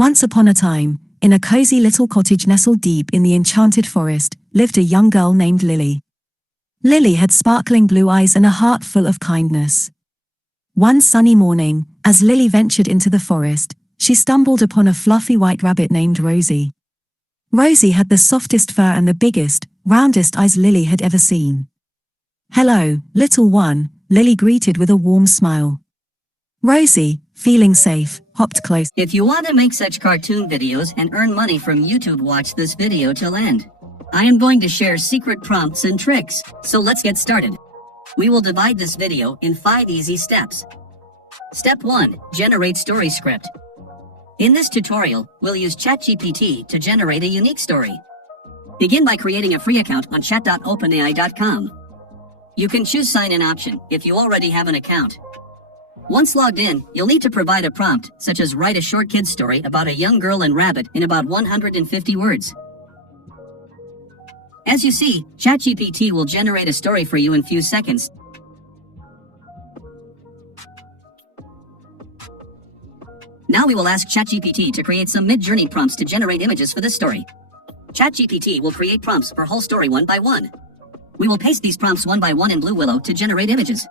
Once upon a time, in a cozy little cottage nestled deep in the enchanted forest, lived a young girl named Lily. Lily had sparkling blue eyes and a heart full of kindness. One sunny morning, as Lily ventured into the forest, she stumbled upon a fluffy white rabbit named Rosie. Rosie had the softest fur and the biggest, roundest eyes Lily had ever seen. "Hello, little one," Lily greeted with a warm smile. Rosie, feeling safe, hopped close. If you want to make such cartoon videos and earn money from YouTube, watch this video till end. I am going to share secret prompts and tricks, so let's get started. We will divide this video in 5 easy steps. Step 1. Generate story script. In this tutorial, we'll use ChatGPT to generate a unique story. Begin by creating a free account on chat.openai.com. You can choose sign-in option if you already have an account. Once logged in, you'll need to provide a prompt, such as write a short kid's story about a young girl and rabbit in about 150 words. As you see, ChatGPT will generate a story for you in few seconds. Now we will ask ChatGPT to create some mid-journey prompts to generate images for this story. ChatGPT will create prompts for whole story one by one. We will paste these prompts one by one in BluWillow to generate images.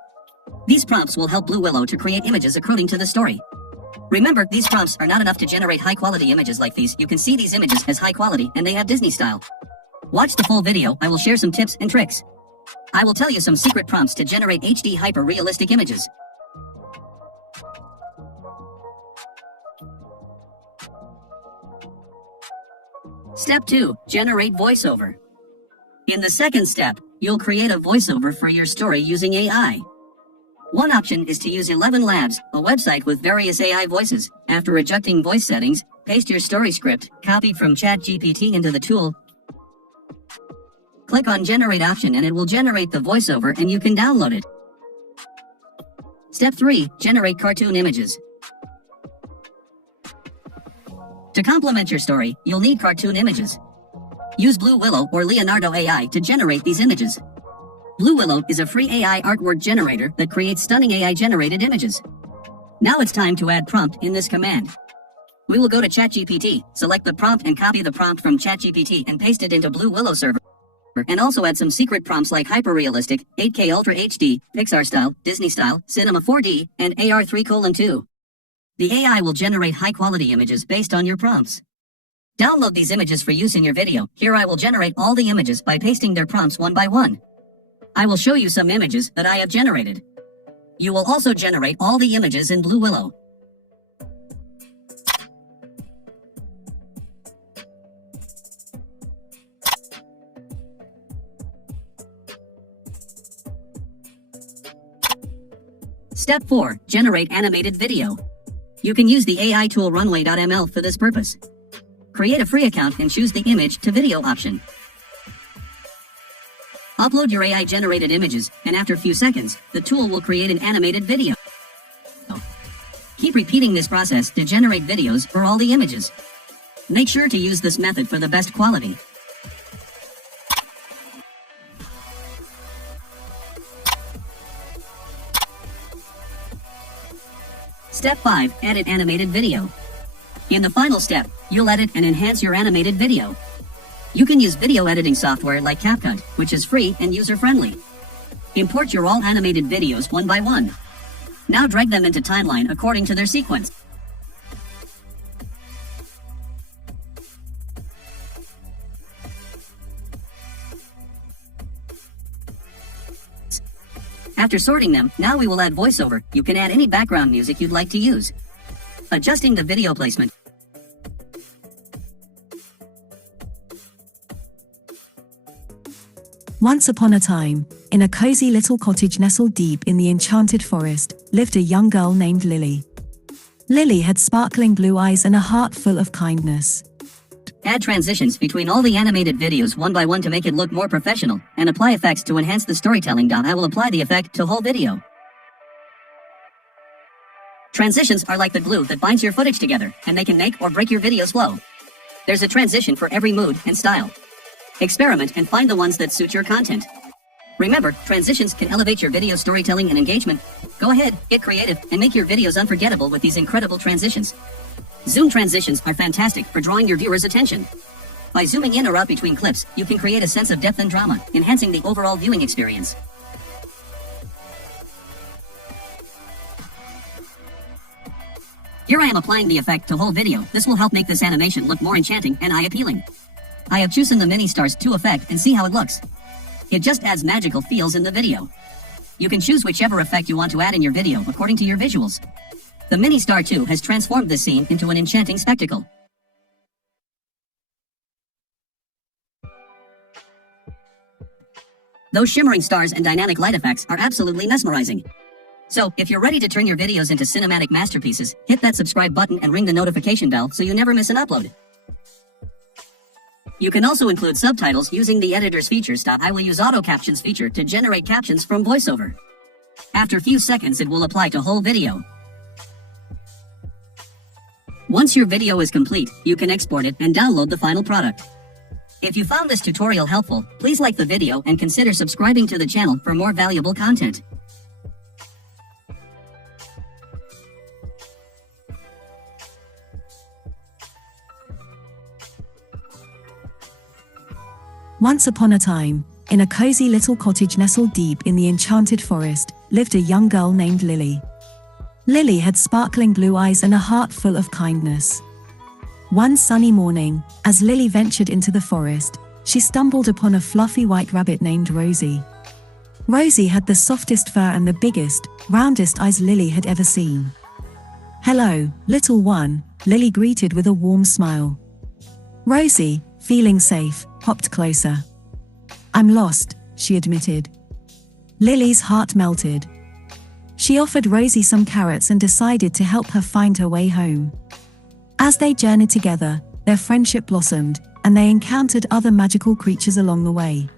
These prompts will help BluWillow to create images according to the story. Remember, these prompts are not enough to generate high-quality images like these. You can see these images as high quality and they have Disney style. Watch the full video. I will share some tips and tricks. I will tell you some secret prompts to generate HD hyper-realistic images. Step 2. Generate voiceover. In the second step, you'll create a voiceover for your story using AI. One option is to use 11 Labs, a website with various AI voices. After adjusting voice settings, paste your story script, copied from ChatGPT into the tool. Click on Generate option and it will generate the voiceover and you can download it. Step 3. Generate cartoon images. To complement your story, you'll need cartoon images. Use BluWillow or Leonardo AI to generate these images. BluWillow is a free AI artwork generator that creates stunning AI-generated images. Now it's time to add prompt in this command. We will go to ChatGPT, select the prompt and copy the prompt from ChatGPT and paste it into BluWillow server. And also add some secret prompts like hyper-realistic, 8K Ultra HD, Pixar style, Disney style, Cinema 4D, and AR3:2. The AI will generate high-quality images based on your prompts. Download these images for use in your video. Here I will generate all the images by pasting their prompts one by one. I will show you some images that I have generated. You will also generate all the images in BluWillow. Step 4. Generate animated video. You can use the AI tool Runway.ml for this purpose. Create a free account and choose the image to video option. Upload your AI-generated images, and after a few seconds, the tool will create an animated video. Keep repeating this process to generate videos for all the images. Make sure to use this method for the best quality. Step 5. Edit animated video. In the final step, you'll edit and enhance your animated video. You can use video editing software like CapCut, which is free and user-friendly. Import your all animated videos one by one. Now drag them into timeline according to their sequence. After sorting them, now we will add voiceover. You can add any background music you'd like to use. Adjusting the video placement. Once upon a time, in a cozy little cottage nestled deep in the enchanted forest, lived a young girl named Lily. Lily had sparkling blue eyes and a heart full of kindness. Add transitions between all the animated videos one by one to make it look more professional, and apply effects to enhance the storytelling. I will apply the effect to whole video. Transitions are like the glue that binds your footage together, and they can make or break your video's flow. There's a transition for every mood and style. Experiment and find the ones that suit your content. Remember, transitions can elevate your video storytelling and engagement. Go ahead, get creative, and make your videos unforgettable with these incredible transitions. Zoom transitions are fantastic for drawing your viewer's attention. By zooming in or out between clips, you can create a sense of depth and drama, enhancing the overall viewing experience. Here I am applying the effect to whole video. This will help make this animation look more enchanting and eye-appealing. I have chosen the Mini Stars 2 effect and see how it looks. It just adds magical feels in the video. You can choose whichever effect you want to add in your video according to your visuals. The Mini Star 2 has transformed this scene into an enchanting spectacle. Those shimmering stars and dynamic light effects are absolutely mesmerizing. So, if you're ready to turn your videos into cinematic masterpieces, hit that subscribe button and ring the notification bell so you never miss an upload. You can also include subtitles using the editor's features. I will use auto captions feature to generate captions from VoiceOver. After a few seconds, it will apply to whole video. Once your video is complete, you can export it and download the final product. If you found this tutorial helpful, please like the video and consider subscribing to the channel for more valuable content. Once upon a time, in a cozy little cottage nestled deep in the enchanted forest, lived a young girl named Lily. Lily had sparkling blue eyes and a heart full of kindness. One sunny morning, as Lily ventured into the forest, she stumbled upon a fluffy white rabbit named Rosie. Rosie had the softest fur and the biggest, roundest eyes Lily had ever seen. "Hello, little one," Lily greeted with a warm smile. Rosie, feeling safe, hopped closer. "I'm lost," she admitted. Lily's heart melted. She offered Rosie some carrots and decided to help her find her way home. As they journeyed together, their friendship blossomed, and they encountered other magical creatures along the way.